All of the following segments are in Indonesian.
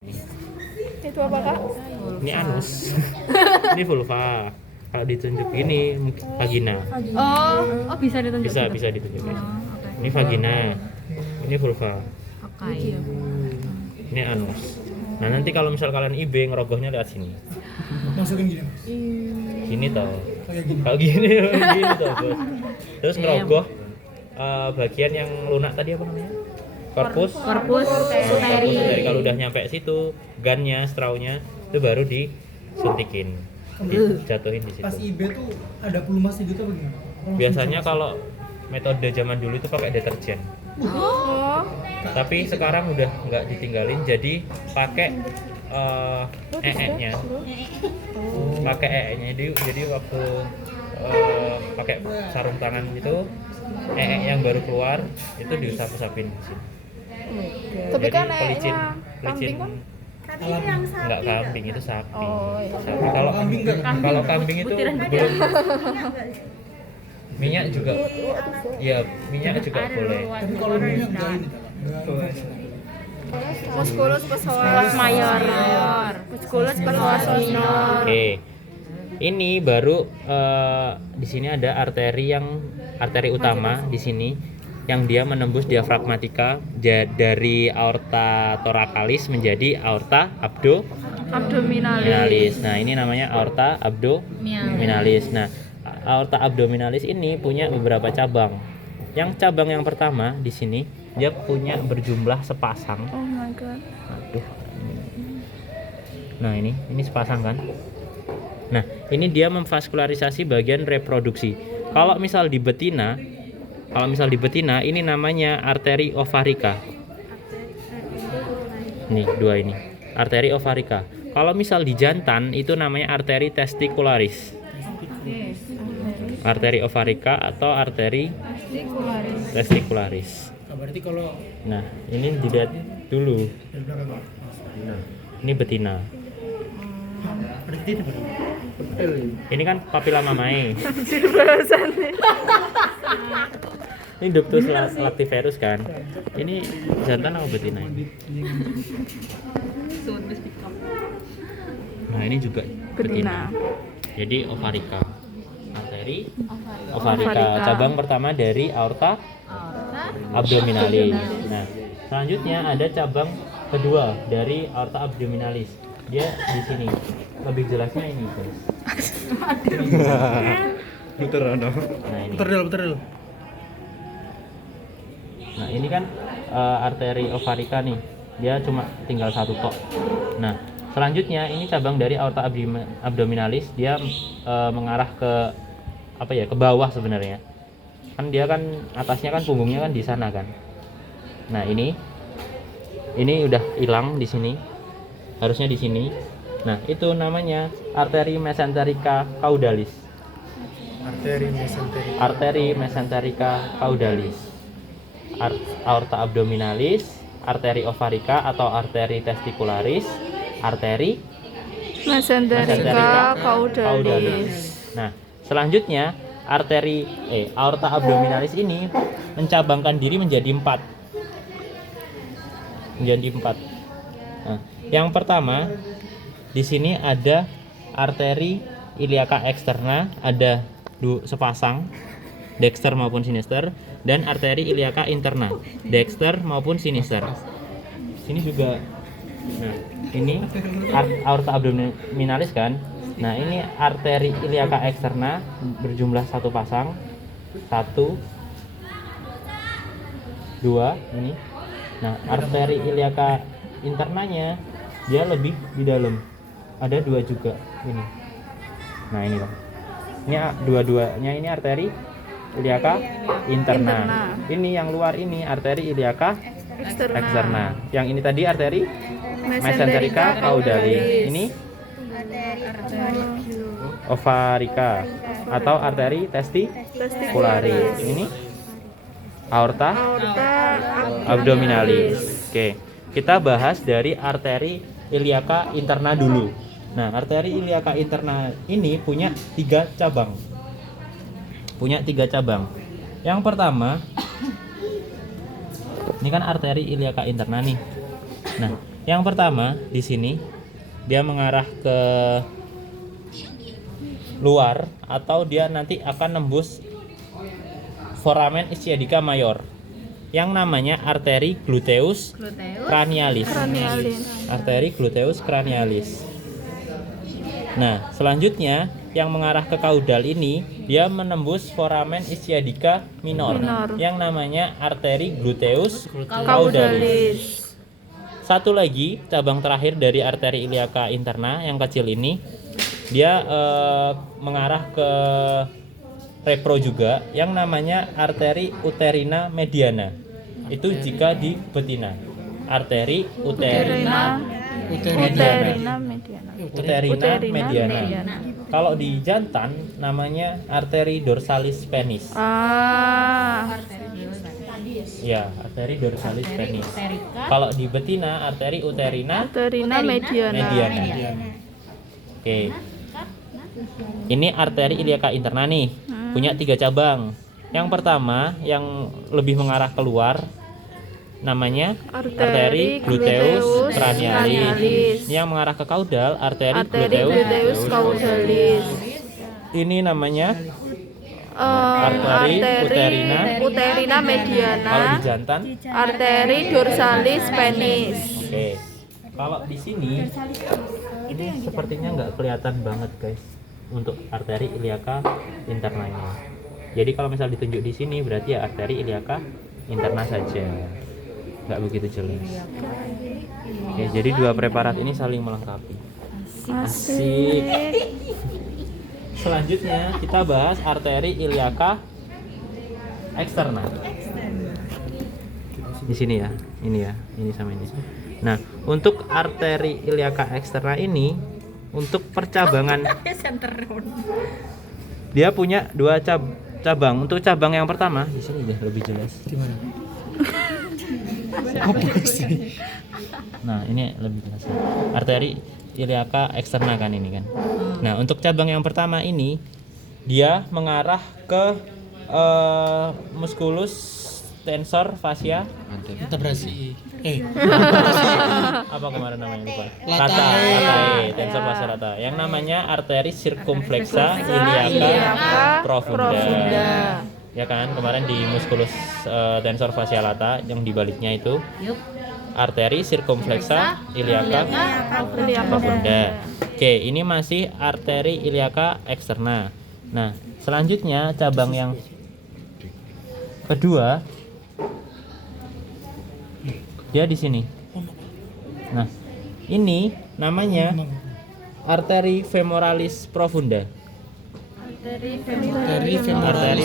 Itu apa kak? Ini anus. Ini vulva. Kalau ditunjuk ini mungkin vagina. Oh bisa ditunjuk. Bisa ditunjuk. Oke. Ini vagina. Ini vulva. Oke. Ini anus. Nah, nanti kalau misal kalian IB ngerogohnya lewat sini. Masukin gini. Gini toh. Kayak gini. Kalau gini gini toh, Bos. Terus ngerogoh bagian yang lunak tadi apa namanya? Korpus uteri. Kalau udah nyampe situ, gannya, straunya itu baru disuntikin. Dijatuhin di situ. Pas IB tuh ada pelumas gitu apa gimana? Biasanya kalau metode zaman dulu itu pakai deterjen. Oh, Tapi sekarang udah nggak ditinggalin, jadi pakai ee-nya. Pakai ee-nya jadi waktu pakai sarung tangan itu yang baru keluar itu diusap-usapin di sini. tapi Jadi kan pelicin kambing kan? nggak kambing, itu sapi. Oh, iya. Sapi. Kalau Kambing nggak? kalau kambing itu belum. Minyak juga, ya minyak juga boleh. Tapi kalau minyak enggak ini enggak. Musculus psoas mayor. Musculus psoas minor. Oke, ini baru di sini ada arteri utama di sini yang dia menembus diafragmatika dari aorta thoracalis menjadi aorta abdominalis. Nah, ini namanya aorta abdominalis. Nah, aorta abdominalis ini punya beberapa cabang. Yang cabang yang pertama di sini dia punya berjumlah sepasang. Oh my god. Aduh. Nah, ini sepasang kan? Nah, ini dia memvaskularisasi bagian reproduksi. Kalau misal di betina ini namanya arteri ovarica. Nih, dua ini. Arteri ovarica. Kalau misal di jantan itu namanya arteri testicularis. Arteri ovarica atau arteri testicularis. Nah, berarti kalau Nah, ini dilihat dulu. dari belakang Nah, ini betina. berarti itu berarti. Ini kan papila mamae. Ini ductus lactiferus kan. Ini jantan atau betina ini? Nah, ini juga betina. Jadi ovarica. Arteri ovarica. Cabang pertama dari aorta abdominalis. Nah, selanjutnya ada cabang kedua dari aorta abdominalis. Dia di sini. Lebih jelasnya ini, guys. Muter ano. Nah, ini. Putar dulu. Nah, ini kan arteri ovarica nih. Dia cuma tinggal satu tok. Nah, selanjutnya ini cabang dari aorta abdominalis. Dia mengarah ke apa ya? Ke bawah sebenarnya. Kan dia kan atasnya kan punggungnya kan di sana kan. Nah, ini udah hilang di sini. Harusnya di sini. Nah, itu namanya arteri mesenterica caudalis. Arteri mesenterica caudalis. Aorta abdominalis, arteri ovarica atau arteri testicularis, arteri Mesenterica caudalis. Nah, selanjutnya arteri aorta abdominalis ini mencabangkan diri menjadi 4. Nah, yang pertama di sini ada arteri iliaca externa, ada sepasang, dexter maupun sinister, dan arteri iliaca interna, dexter maupun sinister. Sini juga. Nah, ini aorta abdominalis kan. Nah, ini arteri iliaca externa berjumlah satu pasang. 1 2 ini. Nah, arteri iliaca internanya dia lebih di dalam. Ada 2 juga ini. Nah, ini Bang. Ini dua-duanya ini arteri iliaca interna. Ini yang luar ini arteri iliaca externa. Yang ini tadi arteri mesenterica caudalis. Ini ovarica atau arteri testicularis. Ini aorta abdominalis. Oke, kita bahas dari arteri iliaca interna dulu. Nah, arteri iliaca interna ini punya 3 cabang. Yang pertama, ini kan arteri iliaca interna nih. Nah, Yang pertama di sini dia mengarah ke luar atau dia nanti akan nembus foramen ischiadica mayor yang namanya arteri gluteus cranialis. Arteri gluteus cranialis. Nah, selanjutnya yang mengarah ke kaudal ini dia menembus foramen ischiadica minor yang namanya arteri gluteus caudalis. Satu lagi cabang terakhir dari arteri iliaca interna yang kecil ini dia mengarah ke repro juga yang namanya arteri uterina mediana. Itu jika di betina. Arteri uterina mediana. Kalau di jantan namanya arteri dorsalis penis. Ya, arteri dorsalis penis. Kalau di betina arteri uterina mediana. Oke. Ini arteri iliaca interna nih, punya 3 cabang. Yang pertama yang lebih mengarah keluar namanya arteri gluteus cranialis. Yang mengarah ke kaudal arteri gluteus caudalis. Ini namanya arteri uterina mediana. Kalau di jantan arteri dorsalis penis. Oke. Kalau di sini ini sepertinya nggak kelihatan banget guys untuk arteri iliaca interna ini. Jadi kalau misal ditunjuk di sini berarti ya arteri iliaca interna saja, nggak begitu jelas. Oke, jadi 2 preparat ini saling melengkapi. Asik. Selanjutnya kita bahas arteri iliaca eksterna. Di sini ya, ini sama ini. Nah, untuk arteri iliaca eksterna ini untuk percabangan dia punya 2 cabang. Untuk cabang yang pertama di sini deh lebih jelas. Di mana? Nah, ini lebih jelas. Arteri iliaca eksterna kan ini kan. Nah, untuk cabang yang pertama ini dia mengarah ke musculus tensor fascia Vertebrasi. apa kemarin namanya lupa. Latae. Tensor fascia lata. Yang namanya arteri circumflexa iliaca profunda. Ya kan, kemarin di musculus tensor fascia lata yang dibaliknya itu arteri circumflexa iliaca profunda. Oke, ini masih arteri iliaca eksterna. Nah, selanjutnya cabang yang kedua dia di sini. Nah, ini namanya arteri femoralis profunda. Arteri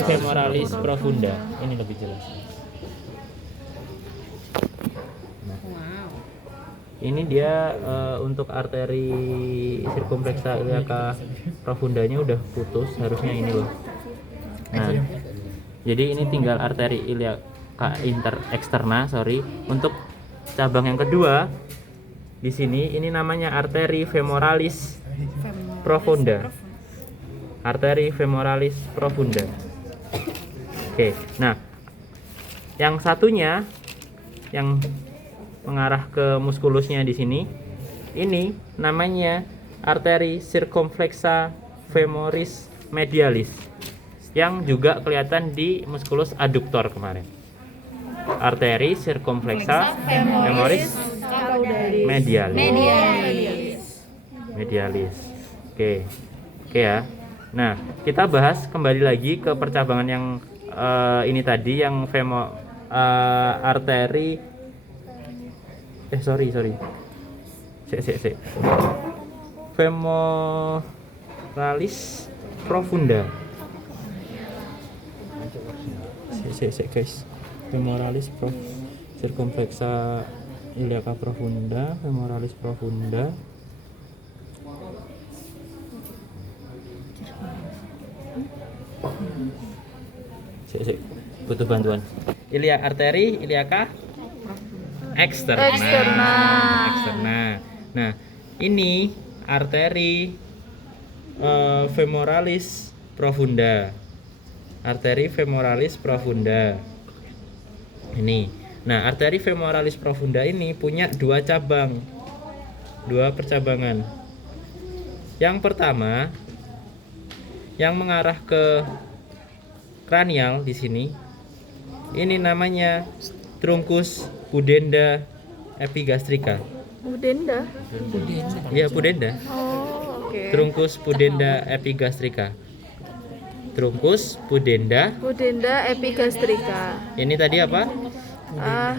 femoralis profunda. Ini lebih jelas. Nah, ini dia untuk arteri circumflexa iliaca profundanya udah putus, harusnya ini loh. Nah, jadi ini tinggal arteri iliaca eksterna, Untuk cabang yang kedua di sini ini namanya arteri femoralis profunda. Arteri femoralis profunda. Oke, nah yang satunya yang mengarah ke muskulusnya di sini ini namanya arteri circumflexa femoris medialis yang juga kelihatan di muskulus adductor kemarin. Arteri circumflexa femoris medialis. Oke ya. Nah, kita bahas kembali lagi ke percabangan yang ini tadi yang arteri femoralis profunda. Guys. Femoralis circumflexa iliaca profunda, femoralis profunda. Butuh bantuan. Arteri iliaca eksterna. Nah, ini arteri femoralis profunda. Arteri femoralis profunda. Ini. Nah, arteri femoralis profunda ini punya dua percabangan. Yang pertama, yang mengarah ke kranial di sini, ini namanya trunkus pudenda epigastrika. Budenda. Iya, pudenda. Oh, oke. Trunkus pudenda epigastrika. Trunkus pudenda. Budenda epigastrika. Ini tadi apa? Ah,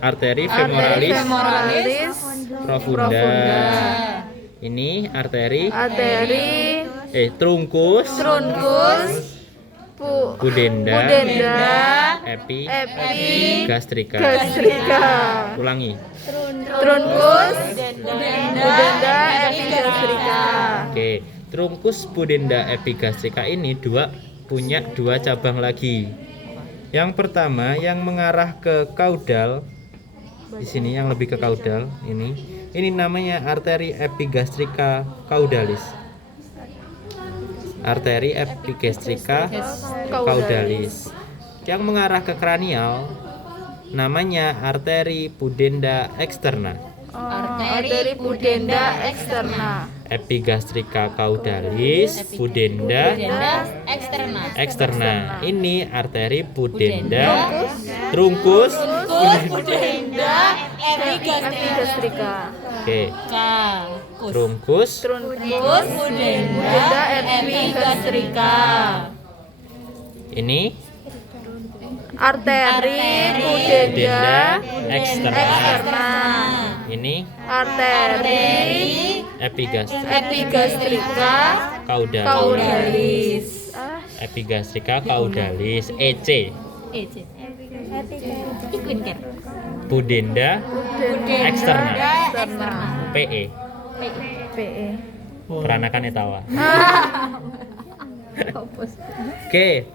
Arteri arteri femoralis femoralis profunda. Ini arteri trunkus trunkus pudenda epigastrika. gastrika. Ulangi. Trunkus budenda epigastrika. Oke, trunkus pudenda epigastrika ini punya dua cabang lagi. Yang pertama yang mengarah ke kaudal, di sini yang lebih ke kaudal ini namanya arteri epigastrika caudalis. Arteri epigastrika caudalis. Yang mengarah ke kranial namanya arteri pudenda externa. Arteri pudenda externa. Epigastrika caudalis pudenda externa. Ini arteri pudenda trunkus Pudenda epigastrika. Oke. Trunkus Pudenda epigastrika. ini Arteri pudenda pudenda externa. externa. Ini Arteri epigastrika caudalis. caudalis. Epigastrika caudalis EC. Pudenda externa. Externa. PE. PE. Peranakan etawa. Oke.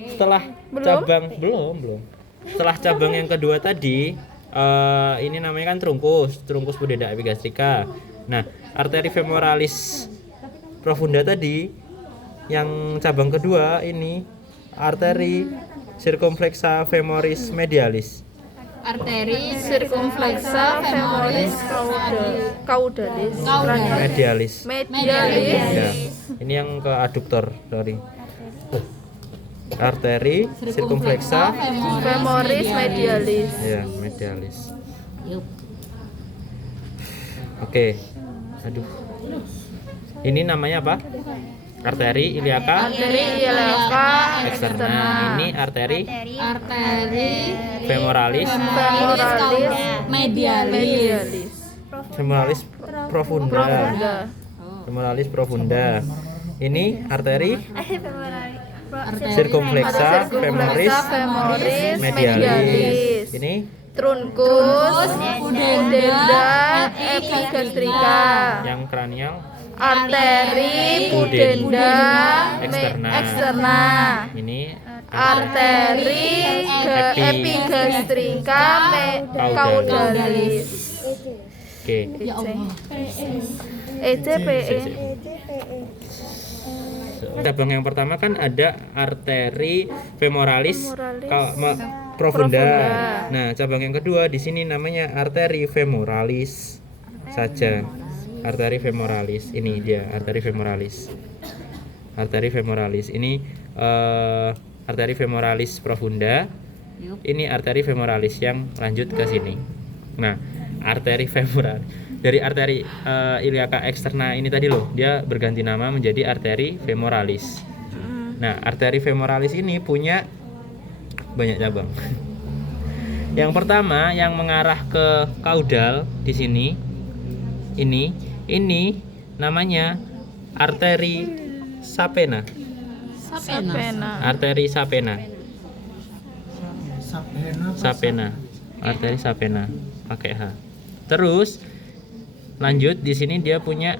Setelah cabang belum. Setelah cabang yang kedua tadi, ini namanya kan trunkus pudenda epigastrika. Nah, arteri femoralis profunda tadi, yang cabang kedua ini arteri circumflexa femoris medialis. Arteri Circumflexa femoris caudalis. Medialis. Medialis. Ya, ini yang ke aduktor, sorry. Arteri circumflexa Femoris medialis. ya, medialis. Oke. Aduh. Ini namanya apa? Arteri iliaka Arteri iliaka externa. Ini arteri femoralis medialis. femoralis profunda. Femoralis profunda. Ini arteri circumflexa femoris medialis. Ini Trunkus pudenda epigastrika. yang kranial. Arteri pudenda externa. Ini Arteri epigastrika caudalis. Oke. ECPE. Cabang yang pertama kan ada arteri femoralis profunda. Profunda. Nah, cabang yang kedua di sini namanya arteri femoralis saja. Arteri femoralis. Ini dia arteri femoralis. Arteri femoralis ini arteri femoralis profunda. Ini arteri femoralis yang lanjut ke sini. Nah, arteri femoral dari arteri iliaka externa ini tadi loh, dia berganti nama menjadi arteri femoralis. Nah, arteri femoralis ini punya banyak cabang. Yang pertama yang mengarah ke kaudal di sini, ini namanya arteri sapena. Arteri sapena. Arteri sapena pakai H. Terus lanjut di sini dia punya